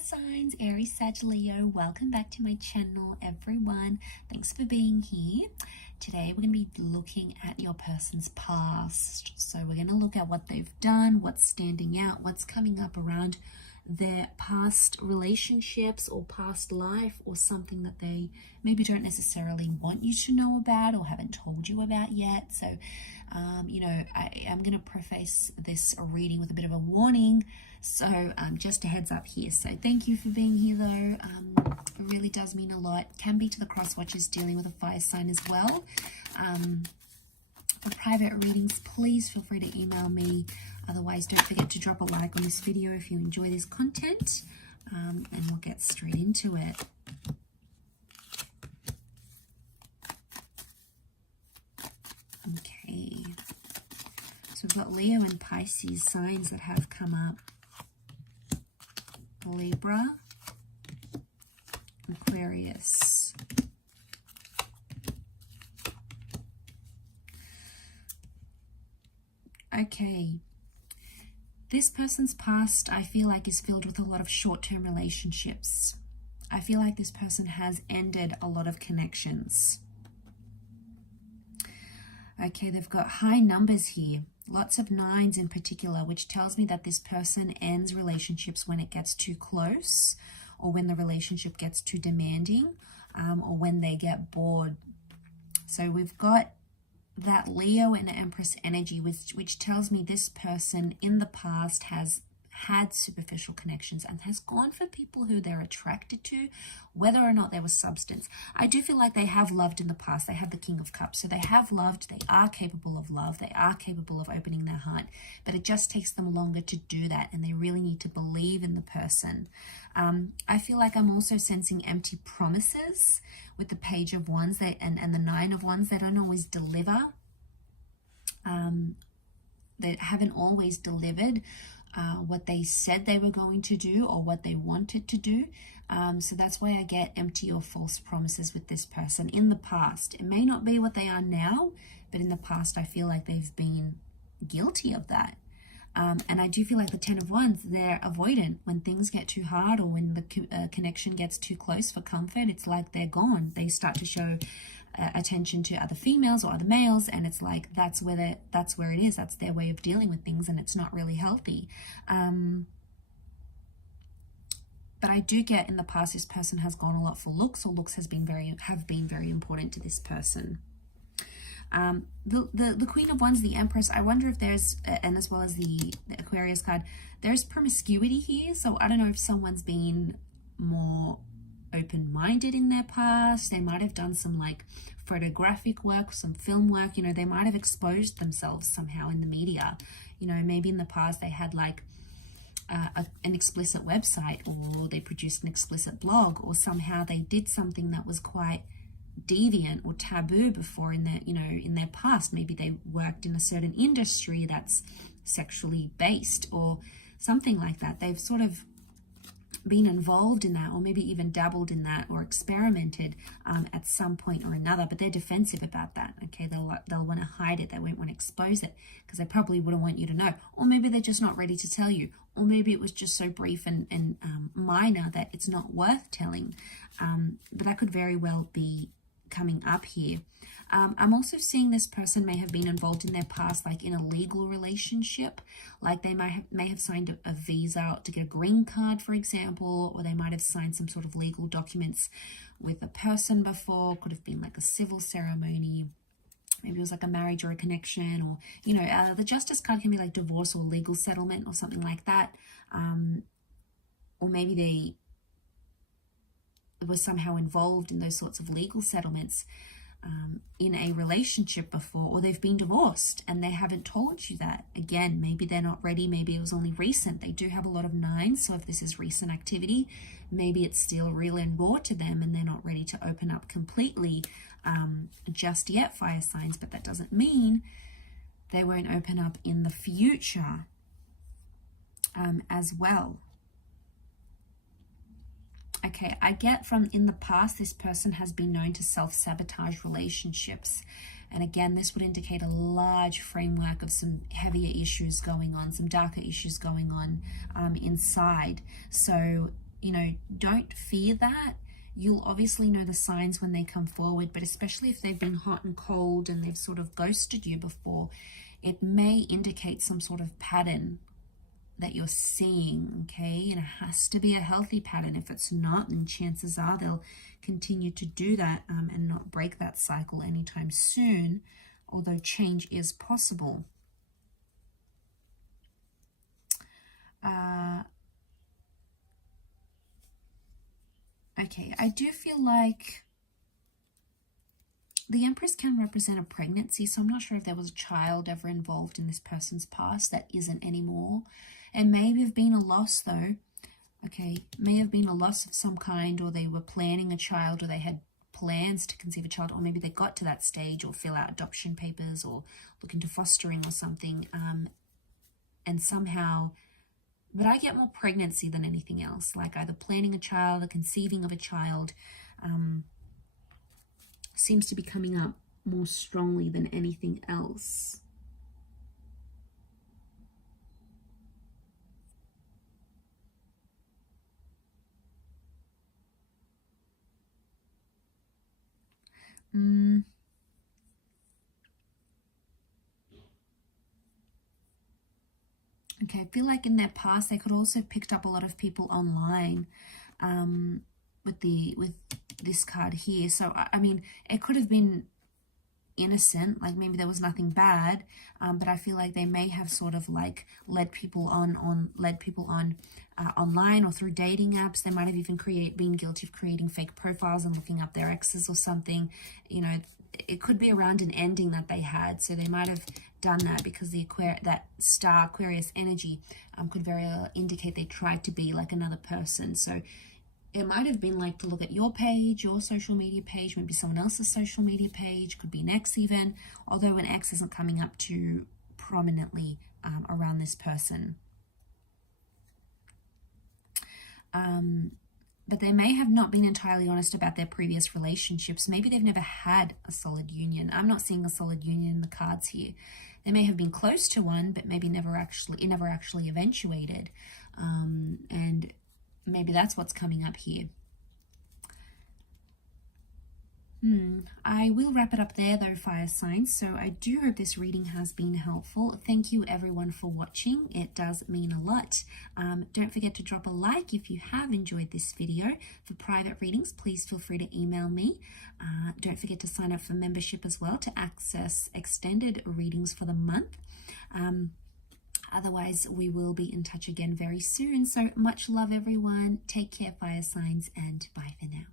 signs, Aries, Sag, Leo. Welcome back to my channel, everyone. Thanks for being here. Today we're going to be looking at your person's past. So we're going to look at what they've done, what's standing out, what's coming up around their past relationships or past life, or something that they maybe don't necessarily want you to know about or haven't told you about yet. So I'm going to preface this reading with a bit of a warning, so just a heads up here. So thank you for being here though. It really does mean a lot. Can be to the cross watchers dealing with a fire sign as well. For private readings, please feel free to email me. Otherwise, don't forget to drop a like on this video if you enjoy this content, and we'll get straight into it. Okay, so we've got Leo and Pisces signs that have come up. Libra, Aquarius. Okay, this person's past, I feel like, is filled with a lot of short-term relationships. I feel like this person has ended a lot of connections. Okay, they've got high numbers here, lots of 9s in particular, which tells me that this person ends relationships when it gets too close, or when the relationship gets too demanding, or when they get bored. So we've got that Leo and Empress energy, which tells me this person in the past has had superficial connections and has gone for people who they're attracted to, whether or not there was substance. I do feel like they have loved in the past. They have the King of Cups, so they have loved, they are capable of love, they are capable of opening their heart, but it just takes them longer to do that, and they really need to believe in the person. I feel like I'm also sensing empty promises with the Page of Wands and the Nine of Wands. They don't always deliver. They haven't always delivered what they said they were going to do or what they wanted to do. So that's why I get empty or false promises with this person in the past. It may not be what they are now, but in the past I feel like they've been guilty of that. And I do feel like the 10 of Wands, they're avoidant. When things get too hard or when the connection gets too close for comfort, it's like they're gone. They start to show attention to other females or other males, and it's like that's where it is. That's their way of dealing with things, and it's not really healthy. But I do get in the past this person has gone a lot for looks, or looks have been very important to this person. The Queen of Wands, the Empress, I wonder if there's, and as well as the Aquarius card, there's promiscuity here. So I don't know if someone's been more open-minded in their past. They might have done some like photographic work, some film work, they might have exposed themselves somehow in the media. Maybe in the past they had like an explicit website, or they produced an explicit blog, or somehow they did something that was quite deviant or taboo before in their past. Maybe they worked in a certain industry that's sexually based or something like that. They've sort of been involved in that, or maybe even dabbled in that, or experimented at some point or another, but they're defensive about that. Okay, they'll want to hide it. They won't want to expose it because they probably wouldn't want you to know, or maybe they're just not ready to tell you, or maybe it was just so brief and minor that it's not worth telling. But that could very well be coming up here. I'm also seeing this person may have been involved in their past, like in a legal relationship, like they may have signed a visa to get a green card, for example, or they might have signed some sort of legal documents with a person before. Could have been like a civil ceremony. Maybe it was like a marriage or a connection, or the Justice card can be like divorce or legal settlement or something like that. Or maybe they were somehow involved in those sorts of legal settlements in a relationship before, or they've been divorced and they haven't told you that. Again, maybe they're not ready. Maybe it was only recent. They do have a lot of 9s, so if this is recent activity, maybe it's still real and raw to them and they're not ready to open up completely just yet, fire signs. But that doesn't mean they won't open up in the future as well. Okay, I get from in the past, this person has been known to self-sabotage relationships. And again, this would indicate a large framework of some heavier issues going on, some darker issues going on inside. So you know, don't fear that. You'll obviously know the signs when they come forward, but especially if they've been hot and cold and they've sort of ghosted you before, it may indicate some sort of pattern that you're seeing, okay? And it has to be a healthy pattern. If it's not, then chances are they'll continue to do that and not break that cycle anytime soon, although change is possible. Okay, I do feel like the Empress can represent a pregnancy, so I'm not sure if there was a child ever involved in this person's past that isn't anymore. It may have been a loss though. Okay, may have been a loss of some kind, or they were planning a child, or they had plans to conceive a child, or maybe they got to that stage, or fill out adoption papers, or look into fostering or something, and somehow, but I get more pregnancy than anything else, like either planning a child or conceiving of a child, seems to be coming up more strongly than anything else. Okay, I feel like in their past they could also have picked up a lot of people online with this card here. So I mean, it could have been innocent, like maybe there was nothing bad, but I feel like they may have sort of like led people on online or through dating apps. They might have even been guilty of creating fake profiles and looking up their exes or something. You know, it could be around an ending that they had, so they might have done that because that star Aquarius energy could very well indicate they tried to be like another person. So it might have been like to look at your page, your social media page, maybe someone else's social media page, could be an ex even, although an ex isn't coming up too prominently around this person. But they may have not been entirely honest about their previous relationships. Maybe they've never had a solid union. I'm not seeing a solid union in the cards here. They may have been close to one, but maybe it never actually eventuated. And maybe that's what's coming up here. I will wrap it up there though, fire signs. So I do hope this reading has been helpful. Thank you everyone for watching. It does mean a lot. Don't forget to drop a like if you have enjoyed this video. For private readings, please feel free to email me. Don't forget to sign up for membership as well to access extended readings for the month. Otherwise, we will be in touch again very soon. So much love everyone. Take care, fire signs, and bye for now.